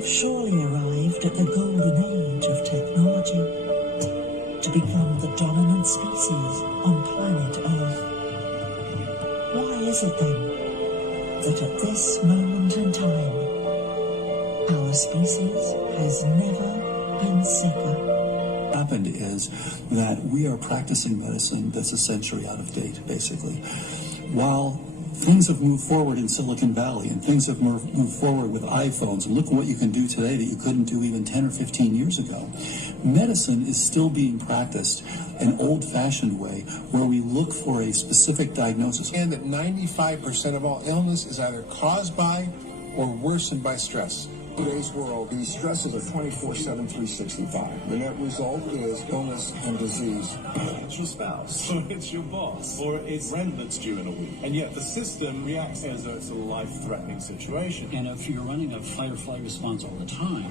have surely arrived at the golden age of technology to become the dominant species on planet Earth. Why is it then that at this moment in time, our species has never been sicker? What happened is that we are practicing medicine that's a century out of date, basically. While things have moved forward in Silicon Valley and things have moved forward with iPhones, and look at what you can do today that you couldn't do even 10 or 15 years ago. Medicine is still being practiced an old-fashioned way where we look for a specific diagnosis. And that 95% of all illness is either caused by or worsened by stress. In today's world, the stresses are 24/7, 365. The net result is illness and disease. It's your spouse, or it's your boss, or it's rent that's due in a week. And yet the system reacts as though it's a life-threatening situation. And if you're running a fight-or-flight response all the time,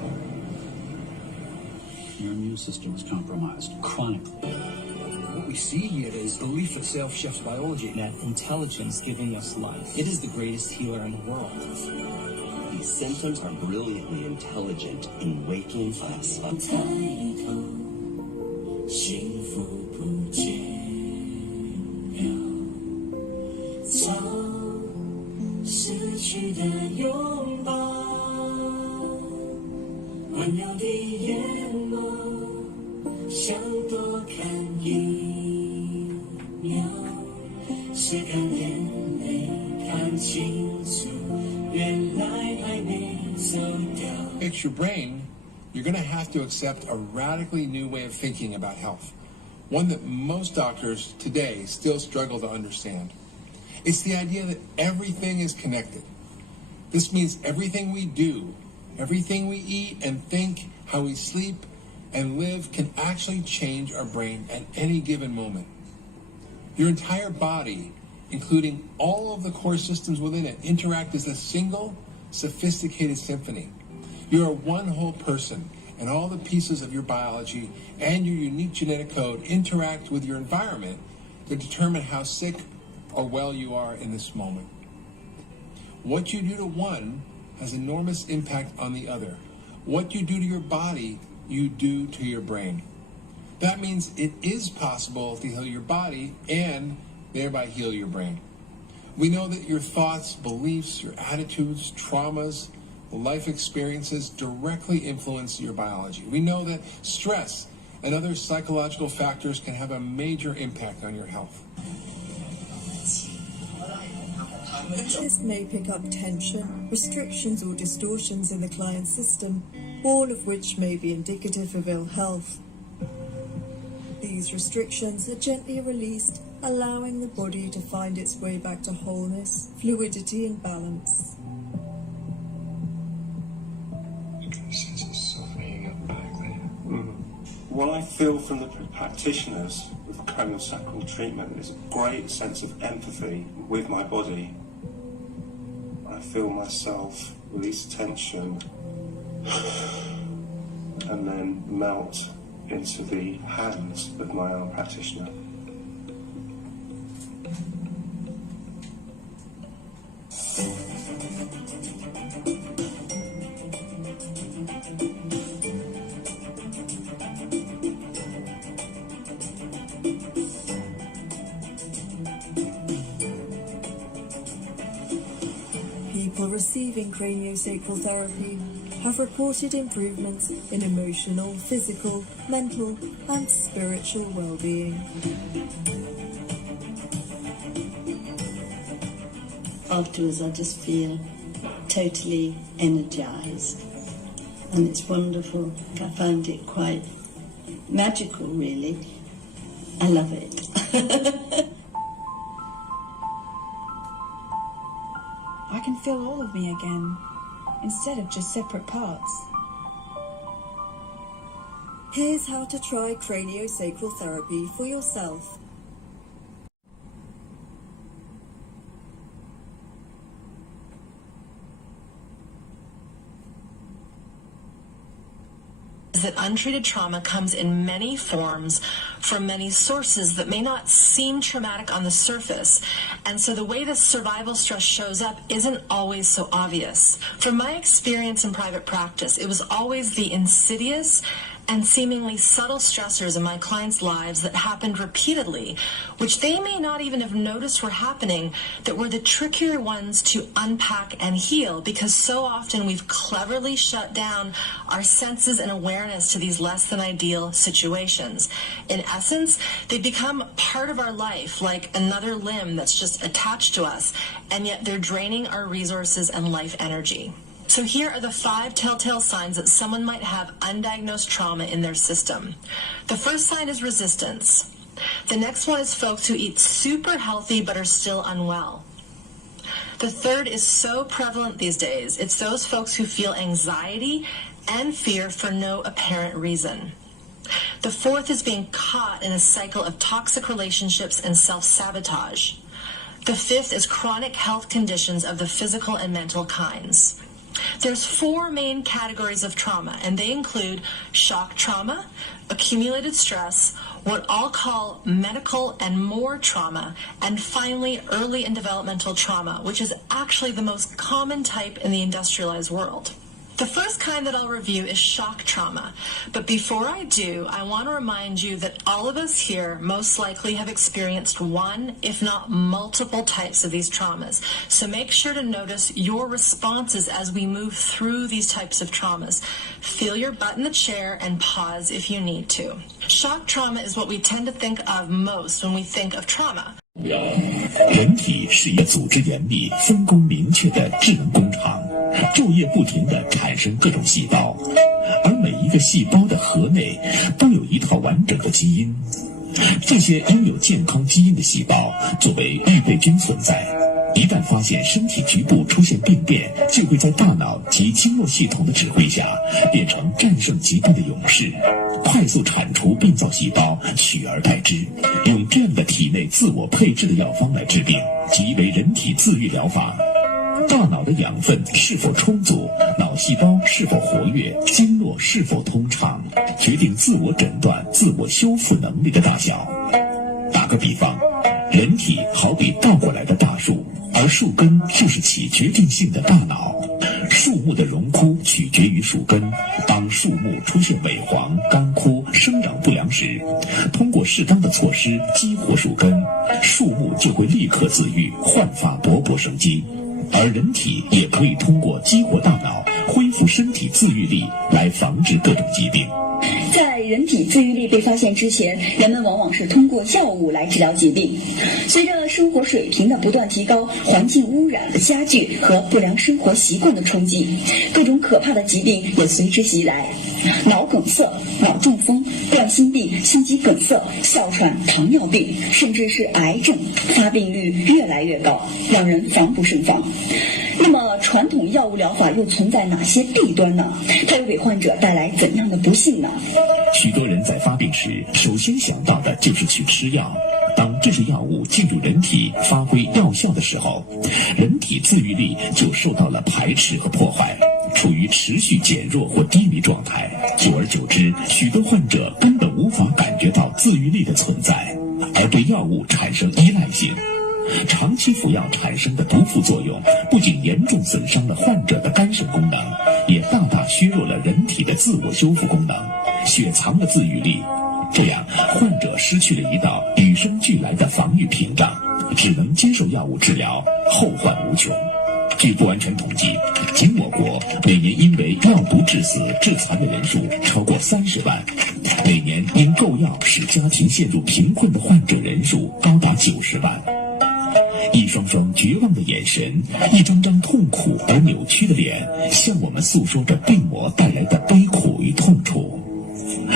your immune system is compromised chronically. What we see here is belief itself shifts biology. That intelligence giving us life. It is the greatest healer in the world. These symptoms are brilliantly intelligent in waking us up. Fix your brain, you're going to have to accept a radically new way of thinking about health. One that most doctors today still struggle to understand. It's the idea that everything is connected. This means everything we do, everything we eat and think, how we sleep and live can actually change our brain at any given moment. Your entire body, including all of the core systems within it, interact as a single, sophisticated symphony. You are one whole person, and all the pieces of your biology and your unique genetic code interact with your environment to determine how sick or well you are in this moment. What you do to one has enormous impact on the other. What you do to your body, you do to your brain. That means it is possible to heal your body and thereby heal your brain. We know that your thoughts, beliefs, your attitudes, traumas, life experiences directly influence your biology. We know that stress and other psychological factors can have a major impact on your health. This may pick up tension, restrictions or distortions in the client's system, all of which may be indicative of ill health. These restrictions are gently released, allowing the body to find its way back to wholeness, fluidity and balance. What I feel from the practitioners with craniosacral treatment is a great sense of empathy with my body. I feel myself release tension and then melt into the hands of my own practitioner. People receiving craniosacral therapy have reported improvements in emotional, physical, mental and spiritual well-being. Afterwards I just feel totally energized and it's wonderful. I found it quite magical really. I love it. I can feel all of me again, instead of just separate parts. Here's how to try craniosacral therapy for yourself. is that untreated trauma comes in many forms from many sources that may not seem traumatic on the surface, and so the way the survival stress shows up isn't always so obvious. From my experience in private practice, it was always the insidious and seemingly subtle stressors in my clients' lives that happened repeatedly, which they may not even have noticed were happening, that were the trickier ones to unpack and heal, because so often we've cleverly shut down our senses and awareness to these less than ideal situations. In essence, they become part of our life, like another limb that's just attached to us, and yet they're draining our resources and life energy. So here are the 5 telltale signs that someone might have undiagnosed trauma in their system. The first sign is resistance. The next one is folks who eat super healthy but are still unwell. The third is so prevalent these days. It's those folks who feel anxiety and fear for no apparent reason. The fourth is being caught in a cycle of toxic relationships and self-sabotage. The fifth is chronic health conditions of the physical and mental kinds. There's 4 main categories of trauma, and they include shock trauma, accumulated stress, what I'll call medical and more trauma, and finally early and developmental trauma, which is actually the most common type in the industrialized world. The first kind that I'll review is shock trauma. But before I do, I want to remind you that all of us here most likely have experienced one, if not multiple types of these traumas. So make sure to notice your responses as we move through these types of traumas. Feel your butt in the chair and pause if you need to. Shock trauma is what we tend to think of most when we think of trauma. 人体是一个组织严密、分工明确的智能工厂，昼夜不停地产生各种细胞，而每一个细胞的核内都有一套完整的基因。这些拥有健康基因的细胞作为预备军存在，一旦发现身体局部出现病变，就会在大脑及经络系统的指挥下，变成战胜疾病的勇士，快速铲除病灶细胞，取而代之，用这样的体内自我配置的药方来治病，即为人体自愈疗法。大脑的养分是否充足，脑细胞是否活跃，经络是否通畅，决定自我诊断、自我修复能力的大小。打个比方，人体好比倒过来的大树，而树根就是起决定性的大脑。树木的荣枯取决于树根，当树木出现萎黄、干枯、生长不良时，通过适当的措施激活树根，树木就会立刻自愈，焕发勃勃生机。而人体也可以通过激活大脑，恢复身体自愈力，来防治各种疾病。在人体自愈力被发现之前，人们往往是通过药物来治疗疾病。随着生活水平的不断提高，环境污染的加剧和不良生活习惯的冲击，各种可怕的疾病也随之袭来。脑梗塞、脑中风、冠心病、心肌梗塞、哮喘、糖尿病，甚至是癌症，发病率越来越高，让人防不胜防。那么传统药物疗法又存在哪些弊端呢？它又给患者带来怎样的不幸呢？许多人在发病时，首先想到的就是去吃药。当这些药物进入人体发挥药效的时候，人体自愈力就受到了排斥和破坏，处于持续减弱或低迷状态。久而久之，许多患者根本无法感觉到自愈力的存在，而对药物产生依赖性。长期服药产生的毒副作用，不仅严重损伤了患者的肝肾功能，也大大削弱了人体的自我修复功能，雪藏了自愈力。这样，患者失去了一道与生俱来的防御屏障，只能接受药物治疗，后患无穷。据不完全统计，仅我国每年因为药毒致死、致残的人数超过30万，每年因购药使家庭陷入贫困的患者人数高达90万。一双双绝望的眼神，一张张痛苦而扭曲的脸，向我们诉说着病魔带来的悲苦与痛楚。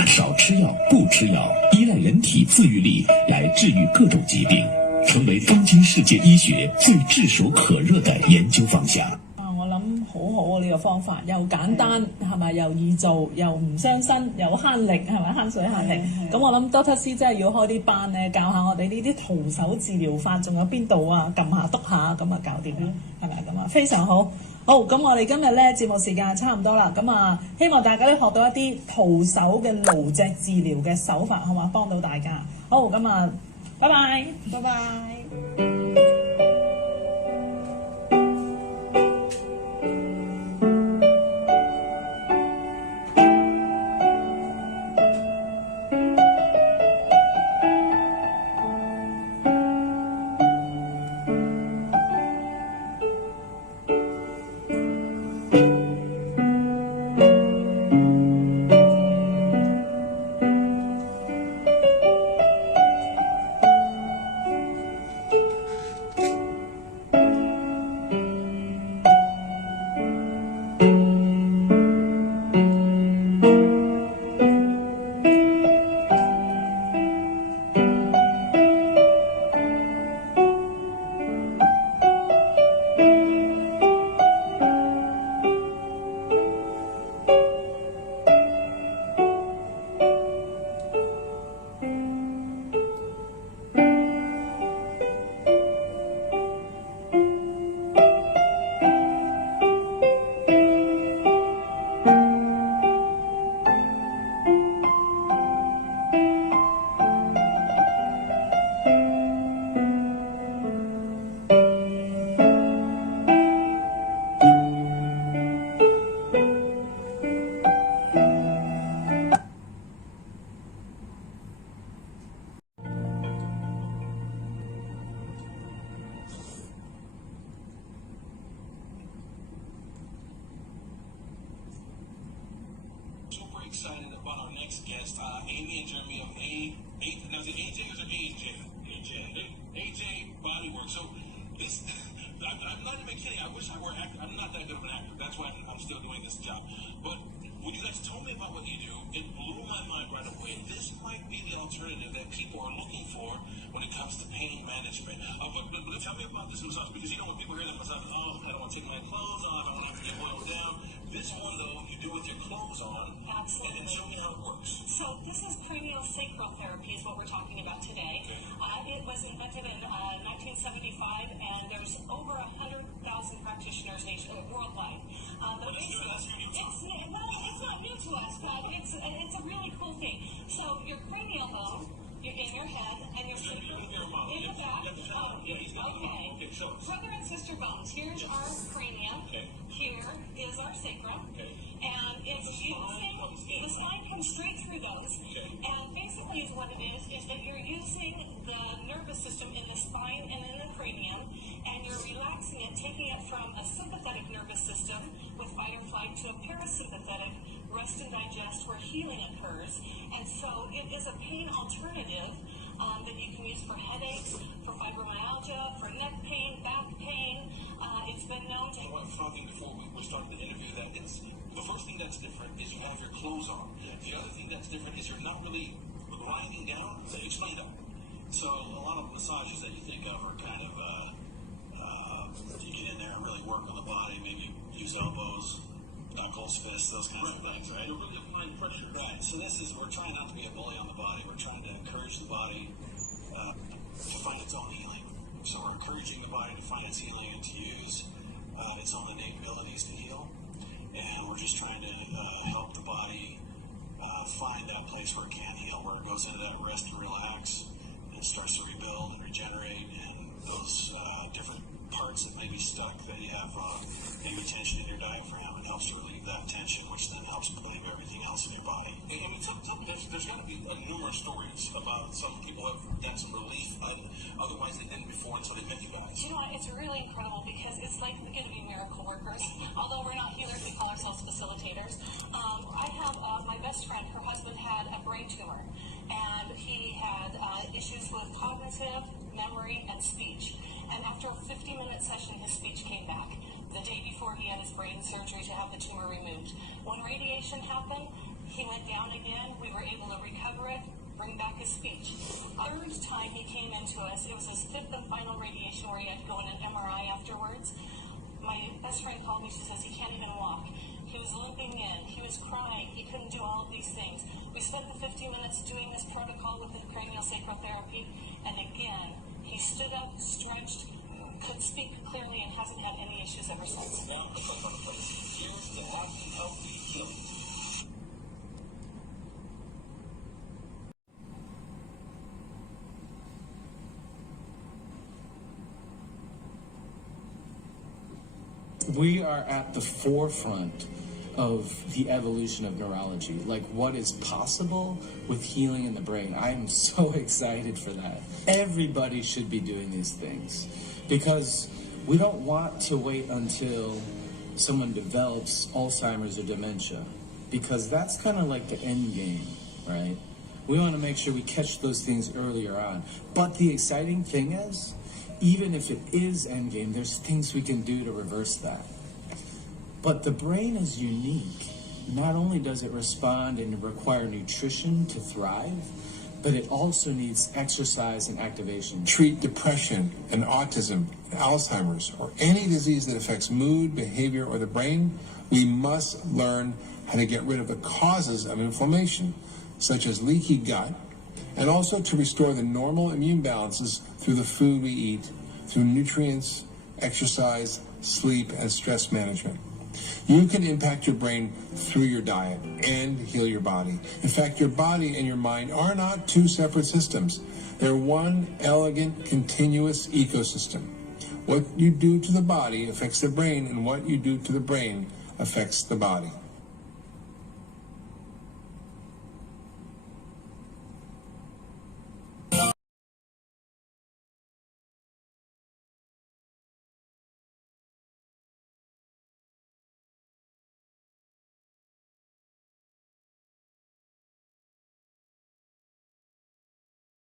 少吃药、不吃药，依赖人体自愈力来治愈各种疾病，成為當今世界醫學最炙手可熱嘅研究方向。我諗好好啊！呢個方法又簡單，係咪？又易做，又唔傷身，又慳力，係咪？慳水慳力。咁我諗 Doctor C 真係要開啲班咧，教下我哋呢啲徒手治療法，仲有邊度啊？撳下篤下咁啊，搞掂啦，係咪咁啊？非常好。好，咁我哋今日咧節目時間差唔多啦，咁啊，希望大家都學到一啲徒手嘅顱脊治療嘅手法，好嘛？幫到大家。好，咁啊，拜拜，拜拜。Excited about our next guest, Amy and Jeremy of now is it AJ or AJ? AJ Bodywork. So this, I'm not even kidding. I wish I were an actor. I'm not that good of an actor. That's why I'm still doing this job. But when you guys told me about what you do, it blew my mind right away. This might be the alternative that people are looking for when it comes to pain management. But tell me about this massage, because you know when people hear that massage, oh, I don't want to take my clothes on, I don't want to have to get oiled down. This one, though, you do with your clothes on. Absolutely. And show me how it works. So this is cranial sacral therapy is what we're talking about today. It was invented in 1975, and there's over 100,000 practitioners worldwide. It's not new to us, but it's a really cool thing. So your cranial bone, you're in your head, and your sacrum in the back. Okay. Brother and sister bones. Here's our cranium. Here is our sacrum. And it's using, the spine comes straight through those. And basically what it is that you're using the nervous system in the spine and in the cranium, and you're relaxing it, taking it from a sympathetic nervous system with fight or flight to a parasympathetic rest and digest where healing occurs. And so it is a pain alternative that you can use for headaches, for fibromyalgia, for neck pain, back pain. It's been known to... I was talking before we started the interview that it's... The first thing that's different is you have your clothes on. The other thing that's different is you're not really grinding down. Explain that. So a lot of massages that you think of are kind of, you get in there and really work on the body, maybe use elbows, knuckles, fists, those kinds of things, right? You're really applying pressure. Right. So we're trying not to be a bully on the body. We're trying to encourage the body to find its own healing. So we're encouraging the body to find its healing and to use its own innate abilities to heal. And we're just trying to help the body find that place where it can heal, where it goes into that rest and relax and starts to rebuild and regenerate, and those different parts that may be stuck that you have maybe tension in your diaphragm. It helps to relieve that tension, which then helps relieve everything else in your body. I mean, there's got to be numerous stories about some people have got some relief, otherwise they didn't before until they met you guys. You know what? It's really incredible because it's like we're going to be miracle workers. Although we're not healers, we call ourselves facilitators. I have my best friend, her husband had a brain tumor, and he had issues with cognitive, memory, and speech. And after a 50-minute session, his speech came back. The day before he had his brain surgery to have the tumor removed. When radiation happened, he went down again. We were able to recover it, bring back his speech. Third time he came into us, it was his fifth and final radiation where he had to go in an MRI afterwards. My best friend called me, she says he can't even walk. He was limping in, he was crying, he couldn't do all of these things. We spent the 50 minutes doing this protocol with the cranial sacral therapy, and again, he stood up, stretched, could speak clearly and hasn't had any issues ever since. Now, let's talk about the place. Here's to happy, healthy healing. We are at the forefront of the evolution of neurology, like what is possible with healing in the brain. I'm so excited for that. Everybody should be doing these things because we don't want to wait until someone develops Alzheimer's or dementia, because that's kind of like the end game, right? We want to make sure we catch those things earlier on. But the exciting thing is, even if it is endgame, there's things we can do to reverse that. But the brain is unique. Not only does it respond and require nutrition to thrive, but it also needs exercise and activation. Treat depression and autism, and Alzheimer's, or any disease that affects mood, behavior, or the brain, we must learn how to get rid of the causes of inflammation, such as leaky gut, and also to restore the normal immune balances through the food we eat, through nutrients, exercise, sleep, and stress management. You can impact your brain through your diet and heal your body. In fact, your body and your mind are not two separate systems. They're one elegant, continuous ecosystem. What you do to the body affects the brain, and what you do to the brain affects the body.